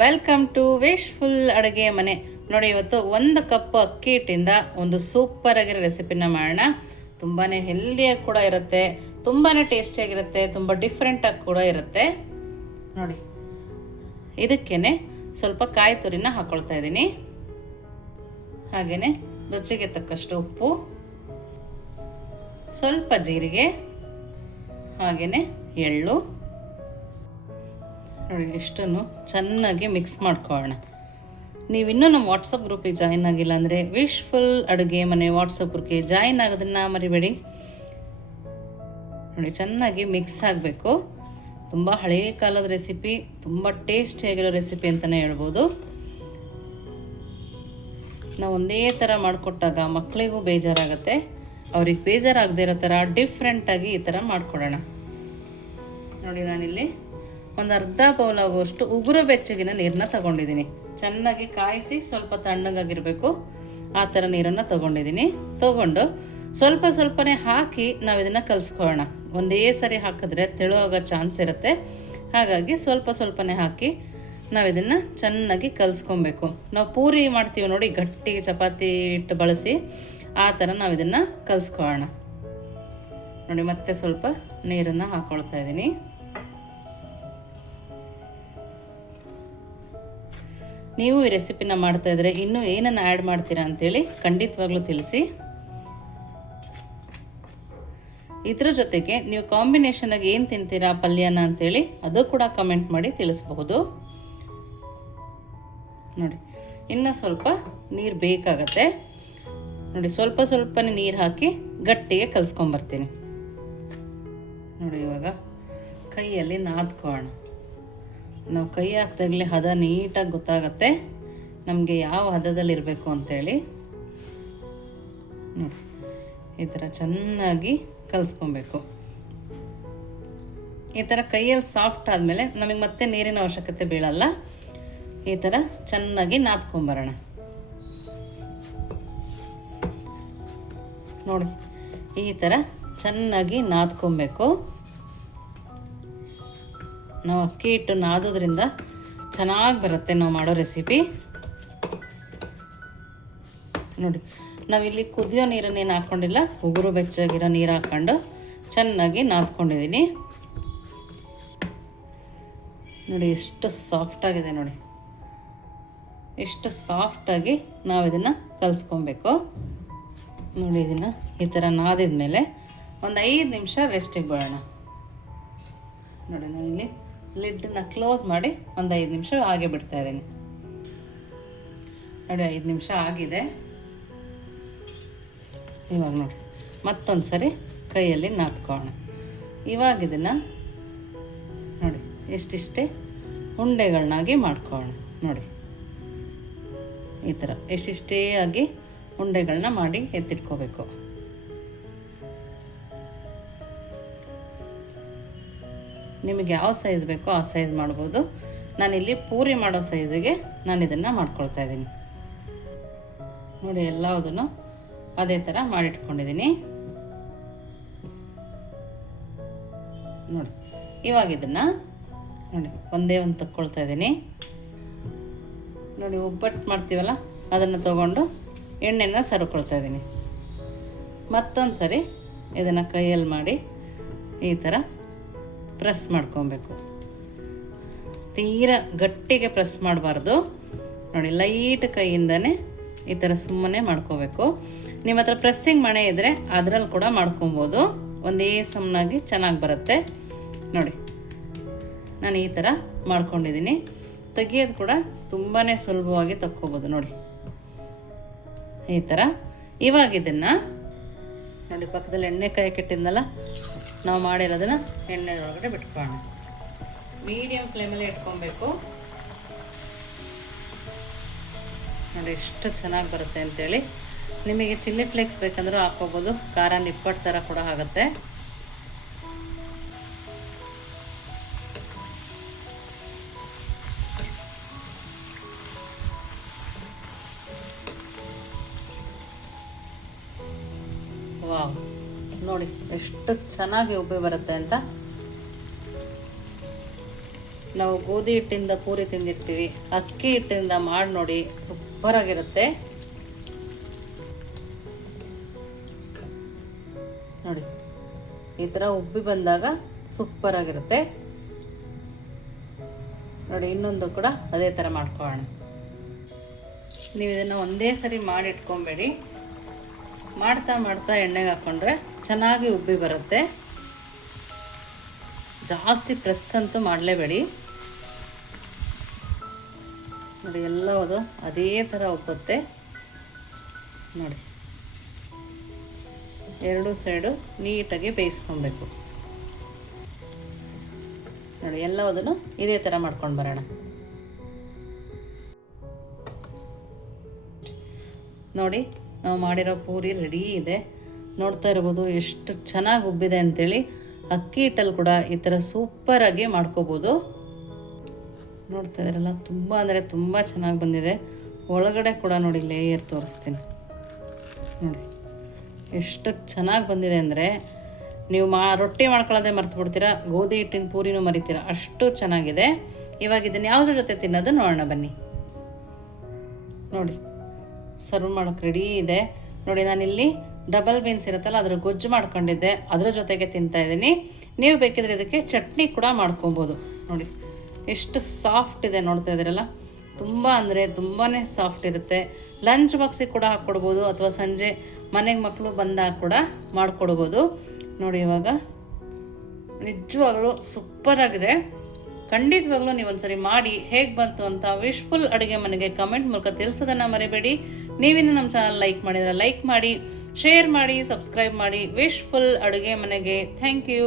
Welcome to wishful ಅಡುಗೆ ಮನೆ. ನೋಡಿ, ಇವತ್ತು 1 ಕಪ್ ಅಕ್ಕಿ ಹಿಟ್ಟಿಂದ ಒಂದು ಸೂಪರ್ ಆಗಿರೋ ರೆಸಿಪಿನ ಮಾಡೋಣ. ತುಂಬಾ ಹೆಲ್ದಿಯಾಗಿ ಕೂಡ ಇರುತ್ತೆ, ತುಂಬಾ ಟೇಸ್ಟಿಯಾಗಿರುತ್ತೆ, ತುಂಬ ಡಿಫ್ರೆಂಟಾಗಿ ಕೂಡ ಇರುತ್ತೆ. ನೋಡಿ, ಇದಕ್ಕೇ ಸ್ವಲ್ಪ ಕಾಯಿ ತುರಿನ ಹಾಕ್ಕೊಳ್ತಾ ಇದ್ದೀನಿ. ಹಾಗೆಯೇ ರುಚಿಗೆ ತಕ್ಕಷ್ಟು ಉಪ್ಪು, ಸ್ವಲ್ಪ ಜೀರಿಗೆ, ಹಾಗೆಯೇ ಎಳ್ಳು. ನೋಡಿ, ಇಷ್ಟನ್ನು ಚೆನ್ನಾಗಿ ಮಿಕ್ಸ್ ಮಾಡ್ಕೊಳ್ಳೋಣ. ನೀವಿನ್ನೂ ನಮ್ಮ ವಾಟ್ಸಪ್ ಗ್ರೂಪಿಗೆ ಜಾಯಿನ್ ಆಗಿಲ್ಲ ಅಂದರೆ ವಿಶ್ಫುಲ್ ಅಡುಗೆ ಮನೆ ವಾಟ್ಸಪ್ ಗ್ರೂಪ್ಗೆ ಜಾಯಿನ್ ಆಗೋದನ್ನು ಮರಿಬೇಡಿ. ನೋಡಿ, ಚೆನ್ನಾಗಿ ಮಿಕ್ಸ್ ಆಗಬೇಕು. ತುಂಬ ಹಳೆಯ ಕಾಲದ ರೆಸಿಪಿ, ತುಂಬ ಟೇಸ್ಟಿಯಾಗಿರೋ ರೆಸಿಪಿ ಅಂತಲೇ ಹೇಳ್ಬೋದು. ನಾವು ಒಂದೇ ಥರ ಮಾಡಿಕೊಟ್ಟಾಗ ಮಕ್ಕಳಿಗೂ ಬೇಜಾರಾಗುತ್ತೆ. ಅವ್ರಿಗೆ ಬೇಜಾರಾಗದೇ ಇರೋ ಥರ ಡಿಫ್ರೆಂಟಾಗಿ ಈ ಥರ ಮಾಡಿಕೊಡೋಣ. ನೋಡಿ, ನಾನಿಲ್ಲಿ ಒಂದು ಅರ್ಧ ಬೌಲ್ ಆಗುವಷ್ಟು ಉಗುರು ಬೆಚ್ಚಗಿನ ನೀರನ್ನ ತಗೊಂಡಿದ್ದೀನಿ. ಚೆನ್ನಾಗಿ ಕಾಯಿಸಿ ಸ್ವಲ್ಪ ತಣ್ಣಗಾಗಿರಬೇಕು, ಆ ಥರ ನೀರನ್ನು ತಗೊಂಡು ಸ್ವಲ್ಪ ಸ್ವಲ್ಪನೇ ಹಾಕಿ ನಾವು ಇದನ್ನು ಕಲಿಸ್ಕೊಳ್ಳೋಣ. ಒಂದೇ ಸರಿ ಹಾಕಿದ್ರೆ ತೆಳುವಾಗೋ ಚಾನ್ಸ್ ಇರುತ್ತೆ. ಹಾಗಾಗಿ ಸ್ವಲ್ಪ ಸ್ವಲ್ಪನೇ ಹಾಕಿ ನಾವು ಇದನ್ನು ಚೆನ್ನಾಗಿ ಕಲಿಸ್ಕೊಬೇಕು. ನಾವು ಪೂರಿ ಮಾಡ್ತೀವಿ ನೋಡಿ, ಗಟ್ಟಿಗೆ ಚಪಾತಿ ಹಿಟ್ಟು ಬಳಸಿ, ಆ ಥರ ನಾವು ಇದನ್ನು ಕಲಿಸ್ಕೊಳ್ಳೋಣ. ನೋಡಿ, ಮತ್ತೆ ಸ್ವಲ್ಪ ನೀರನ್ನು ಹಾಕ್ಕೊಳ್ತಾ ಇದ್ದೀನಿ. ನೀವು ಈ ರೆಸಿಪಿನ ಮಾಡ್ತಾ ಇದ್ರೆ ಇನ್ನೂ ಏನನ್ನು ಆ್ಯಡ್ ಮಾಡ್ತೀರಾ ಅಂತೇಳಿ ಖಂಡಿತವಾಗ್ಲೂ ತಿಳಿಸಿ. ಇದ್ರ ಜೊತೆಗೆ ನೀವು ಕಾಂಬಿನೇಷನಾಗಿ ಏನು ತಿಂತೀರಾ ಪಲ್ಯನ ಅಂತೇಳಿ ಅದು ಕೂಡ ಕಮೆಂಟ್ ಮಾಡಿ ತಿಳಿಸಬಹುದು. ನೋಡಿ, ಇನ್ನು ಸ್ವಲ್ಪ ನೀರು ಬೇಕಾಗತ್ತೆ. ನೋಡಿ, ಸ್ವಲ್ಪನೇ ನೀರು ಹಾಕಿ ಗಟ್ಟಿಗೆ ಕಲಿಸ್ಕೊಂಬರ್ತೀನಿ. ನೋಡಿ, ಇವಾಗ ಕೈಯಲ್ಲಿ ನಾದ್ಕೊಳ್ಳೋಣ. ನಾವು ಕೈ ಹಾಕ್ದಾಗಲೇ ಹದ ನೀಟಾಗಿ ಗೊತ್ತಾಗತ್ತೆ ನಮಗೆ ಯಾವ ಹದದಲ್ಲಿರಬೇಕು ಅಂತೇಳಿ. ನೋಡಿ, ಈ ಥರ ಚೆನ್ನಾಗಿ ಕಲಿಸ್ಕೊಬೇಕು. ಈ ಥರ ಕೈಯಲ್ಲಿ ಸಾಫ್ಟ್ ಆದಮೇಲೆ ನಮಗೆ ಮತ್ತೆ ನೀರಿನ ಅವಶ್ಯಕತೆ ಬೀಳಲ್ಲ. ಈ ಥರ ಚೆನ್ನಾಗಿ ನಾದ್ಕೊಂಬರೋಣ. ನೋಡಿ, ಈ ಥರ ಚೆನ್ನಾಗಿ ನಾದ್ಕೊಬೇಕು. ನಾವು ಅಕ್ಕಿ ಹಿಟ್ಟು ನಾದೋದ್ರಿಂದ ಚೆನ್ನಾಗಿ ಬರುತ್ತೆ ನಾವು ಮಾಡೋ ರೆಸಿಪಿ. ನೋಡಿ, ನಾವಿಲ್ಲಿ ಕುದಿಯೋ ನೀರನ್ನೇನು ಹಾಕ್ಕೊಂಡಿಲ್ಲ, ಉಗುರು ಬೆಚ್ಚಗಿರೋ ನೀರು ಹಾಕ್ಕೊಂಡು ಚೆನ್ನಾಗಿ ನಾದ್ಕೊಂಡಿದ್ದೀನಿ. ನೋಡಿ, ಎಷ್ಟು ಸಾಫ್ಟಾಗಿದೆ. ನೋಡಿ, ಎಷ್ಟು ಸಾಫ್ಟಾಗಿ ನಾವು ಇದನ್ನು ಕಲಿಸ್ಕೊಬೇಕು. ನೋಡಿ, ಇದನ್ನು ಈ ಥರ ನಾದಿದ ಮೇಲೆ ಒಂದು 5 ನಿಮಿಷ ರೆಸ್ಟಿಗೆ ಬಿಡೋಣ. ನೋಡಿ, ನಾನಿಲ್ಲಿ ಲಿಡ್ಡನ್ನ ಕ್ಲೋಸ್ ಮಾಡಿ ಒಂದು 5 ನಿಮಿಷ ಹಾಗೆ ಬಿಡ್ತಾ ಇದ್ದೀನಿ. ನೋಡಿ, 5 ನಿಮಿಷ ಆಗಿದೆ. ಇವಾಗ ನೋಡಿ, ಮತ್ತೊಂದು ಸರಿ ಕೈಯಲ್ಲಿ ನಾದ್ಕೊಳ್ಳೋಣ. ಇವಾಗ ಇದನ್ನು ನೋಡಿ ಇಷ್ಟಿಷ್ಟೇ ಉಂಡೆಗಳನ್ನಾಗಿ ಮಾಡ್ಕೊಳ್ಳೋಣ. ನೋಡಿ, ಈ ಥರ ಇಷ್ಟಿಷ್ಟೇ ಆಗಿ ಉಂಡೆಗಳನ್ನ ಮಾಡಿ ಎತ್ತಿಟ್ಕೋಬೇಕು. ನಿಮಗೆ ಯಾವ ಸೈಜ್ ಬೇಕೋ ಆ ಸೈಜ್ ಮಾಡ್ಬೋದು. ನಾನಿಲ್ಲಿ ಪೂರಿ ಮಾಡೋ ಸೈಜಿಗೆ ನಾನು ಇದನ್ನು ಮಾಡ್ಕೊಳ್ತಾ ಇದ್ದೀನಿ. ನೋಡಿ, ಎಲ್ಲದನ್ನು ಅದೇ ಥರ ಮಾಡಿಟ್ಕೊಂಡಿದ್ದೀನಿ. ನೋಡಿ, ಇವಾಗ ಇದನ್ನು ನೋಡಿ ಒಂದೇ ಒಂದು ತಕ್ಕೊಳ್ತಾ ಇದ್ದೀನಿ. ನೋಡಿ, ಒಬ್ಬಟ್ಟು ಮಾಡ್ತೀವಲ್ಲ ಅದನ್ನು ತಗೊಂಡು ಎಣ್ಣೆನ ಸರ್ಕೊಳ್ತಾ ಇದ್ದೀನಿ. ಮತ್ತೊಂದು ಸರಿ ಇದನ್ನು ಕೈಯಲ್ಲಿ ಮಾಡಿ ಈ ಥರ ಪ್ರೆಸ್ ಮಾಡ್ಕೊಬೇಕು. ತೀರಾ ಗಟ್ಟಿಗೆ ಪ್ರೆಸ್ ಮಾಡಬಾರ್ದು. ನೋಡಿ, ಲೈಟ್ ಕೈಯಿಂದನೇ ಈ ಥರ ಸುಮ್ಮನೆ ಮಾಡ್ಕೋಬೇಕು. ನಿಮ್ಮ ಹತ್ರ ಪ್ರೆಸ್ಸಿಂಗ್ ಮಣೆ ಇದ್ದರೆ ಅದರಲ್ಲಿ ಕೂಡ ಮಾಡ್ಕೊಬೋದು. ಒಂದೇ ಸಮನಾಗಿ ಚೆನ್ನಾಗಿ ಬರುತ್ತೆ. ನೋಡಿ, ನಾನು ಈ ಥರ ಮಾಡ್ಕೊಂಡಿದ್ದೀನಿ. ತೆಗಿಯೋದು ಕೂಡ ತುಂಬಾ ಸುಲಭವಾಗಿ ತಕ್ಕೋಬೋದು. ನೋಡಿ, ಈ ಥರ. ಇವಾಗ ಇದನ್ನು ನೋಡಿ, ಪಕ್ಕದಲ್ಲಿ ಎಣ್ಣೆ ಕಾಯಿ ಕೆಟ್ಟಿದ್ನಲ್ಲ, ನಾವು ಮಾಡಿರೋದನ್ನು ಎಣ್ಣೆದೊಳಗಡೆ ಬಿಟ್ಕೊಳ್ಳೋಣ. ಮೀಡಿಯಮ್ ಫ್ಲೇಮಲ್ಲಿ ಇಟ್ಕೊಬೇಕು. ನೋಡಿ, ಎಷ್ಟು ಚೆನ್ನಾಗಿ ಬರುತ್ತೆ ಅಂತೇಳಿ. ನಿಮಗೆ ಚಿಲ್ಲಿ ಫ್ಲೇಕ್ಸ್ ಬೇಕಂದ್ರೂ ಹಾಕ್ಕೋಬೋದು. ಖಾರ ನಿಪ್ಪಟ್ಟು ಥರ ಕೂಡ ಆಗುತ್ತೆ. ವಾವ್, ನೋಡಿ ಎಷ್ಟು ಚೆನ್ನಾಗಿ ಉಬ್ಬಿ ಬರುತ್ತೆ ಅಂತ. ನಾವು ಗೋಧಿ ಹಿಟ್ಟಿಂದ ಪೂರಿ ತಿಂದಿರ್ತೀವಿ, ಅಕ್ಕಿ ಹಿಟ್ಟಿಂದ ಮಾಡಿ ನೋಡಿ, ಸೂಪರಾಗಿರುತ್ತೆ ನೋಡಿ. ಈ ಥರ ಉಬ್ಬಿ ಬಂದಾಗ ಸೂಪರಾಗಿರುತ್ತೆ ನೋಡಿ. ಇನ್ನೊಂದು ಕೂಡ ಅದೇ ಥರ ಮಾಡ್ಕೊಳ್ಳೋಣ. ನೀವು ಇದನ್ನು ಒಂದೇ ಸರಿ ಮಾಡಿ ಇಟ್ಕೊಬೇಡಿ, ಮಾಡ್ತಾ ಮಾಡ್ತಾ ಎಣ್ಣೆಗೆ ಹಾಕ್ಕೊಂಡ್ರೆ ಚೆನ್ನಾಗಿ ಉಬ್ಬಿ ಬರುತ್ತೆ. ಜಾಸ್ತಿ ಪ್ರೆಸ್ ಅಂತೂ ಮಾಡಲೇಬೇಡಿ ನೋಡಿ. ಎಲ್ಲವೂ ಅದೇ ಥರ ಉಬ್ಬುತ್ತೆ ನೋಡಿ. ಎರಡು ಸೈಡು ನೀಟಾಗಿ ಬೇಯಿಸ್ಕೊಬೇಕು ನೋಡಿ. ಎಲ್ಲವೂ ಇದೇ ಥರ ಮಾಡ್ಕೊಂಡು ಬರೋಣ ನೋಡಿ. ನಾವು ಮಾಡಿರೋ ಪೂರಿ ರೆಡಿ ಇದೆ. ನೋಡ್ತಾ ಇರ್ಬೋದು ಎಷ್ಟು ಚೆನ್ನಾಗಿ ಉಬ್ಬಿದೆ ಅಂಥೇಳಿ. ಅಕ್ಕಿ ಹಿಟ್ಟಲ್ಲಿ ಕೂಡ ಈ ಥರ ಸೂಪರಾಗಿ ಮಾಡ್ಕೋಬೋದು. ನೋಡ್ತಾ ಇದ್ರಲ್ಲ, ತುಂಬ ಅಂದರೆ ತುಂಬ ಚೆನ್ನಾಗಿ ಬಂದಿದೆ. ಒಳಗಡೆ ಕೂಡ ನೋಡಿ ಲೇಯರ್ ತೋರಿಸ್ತೀನಿ ನೋಡಿ, ಎಷ್ಟು ಚೆನ್ನಾಗಿ ಬಂದಿದೆ ಅಂದರೆ ನೀವು ರೊಟ್ಟಿ ಮಾಡ್ಕೊಳ್ಳೋದೇ ಮರ್ತು ಬಿಡ್ತೀರಾ, ಗೋಧಿ ಹಿಟ್ಟಿನ ಪೂರಿನೂ ಮರಿತೀರಾ, ಅಷ್ಟು ಚೆನ್ನಾಗಿದೆ. ಇವಾಗ ಇದನ್ನು ಯಾವುದ್ರ ಜೊತೆ ತಿನ್ನೋದು ನೋಡೋಣ ಬನ್ನಿ ನೋಡಿ. ಸರ್ವ್ ಮಾಡೋಕ್ಕೆ ರೆಡಿ ಇದೆ ನೋಡಿ. ನಾನಿಲ್ಲಿ ಡಬಲ್ ಬೀನ್ಸ್ ಇರುತ್ತಲ್ಲ, ಅದರ ಗೊಜ್ಜು ಮಾಡ್ಕೊಂಡಿದ್ದೆ, ಅದರ ಜೊತೆಗೆ ತಿಂತಾಯಿದ್ದೀನಿ. ನೀವು ಬೇಕಿದ್ರೆ ಇದಕ್ಕೆ ಚಟ್ನಿ ಕೂಡ ಮಾಡ್ಕೊಬೋದು ನೋಡಿ. ಎಷ್ಟು ಸಾಫ್ಟ್ ಇದೆ ನೋಡ್ತಾ ಇದ್ದೀರಲ್ಲ, ತುಂಬ ಅಂದರೆ ತುಂಬಾ ಸಾಫ್ಟ್ ಇರುತ್ತೆ. ಲಂಚ್ ಬಾಕ್ಸಿಗೆ ಕೂಡ ಹಾಕ್ಕೊಡ್ಬೋದು, ಅಥವಾ ಸಂಜೆ ಮನೆಗೆ ಮಕ್ಕಳು ಬಂದಾಗ ಕೂಡ ಮಾಡಿಕೊಡ್ಬೋದು ನೋಡಿ. ಇವಾಗ ನಿಜವಾಗ್ಲೂ ಸೂಪರಾಗಿದೆ. ಖಂಡಿತವಾಗ್ಲೂ ನೀವು ಒಂದ್ಸರಿ ಮಾಡಿ ಹೇಗೆ ಬಂತು ಅಂತ ವಿಶ್ಫುಲ್ ಅಡುಗೆ ಮನೆಗೆ ಕಮೆಂಟ್ ಮೂಲಕ ತಿಳಿಸೋದನ್ನು ಮರಿಬೇಡಿ. ನೀವಿನ್ನು ನಮ್ಮ ಚಾನಲ್ ಲೈಕ್ ಮಾಡಿದರೆ ಲೈಕ್ ಮಾಡಿ, ಶೇರ್ ಮಾಡಿ, ಸಬ್ಸ್ಕ್ರೈಬ್ ಮಾಡಿ. ವಿಶ್ಫುಲ್ ಅಡುಗೆ ಮನೆಗೆ ಥ್ಯಾಂಕ್ ಯು.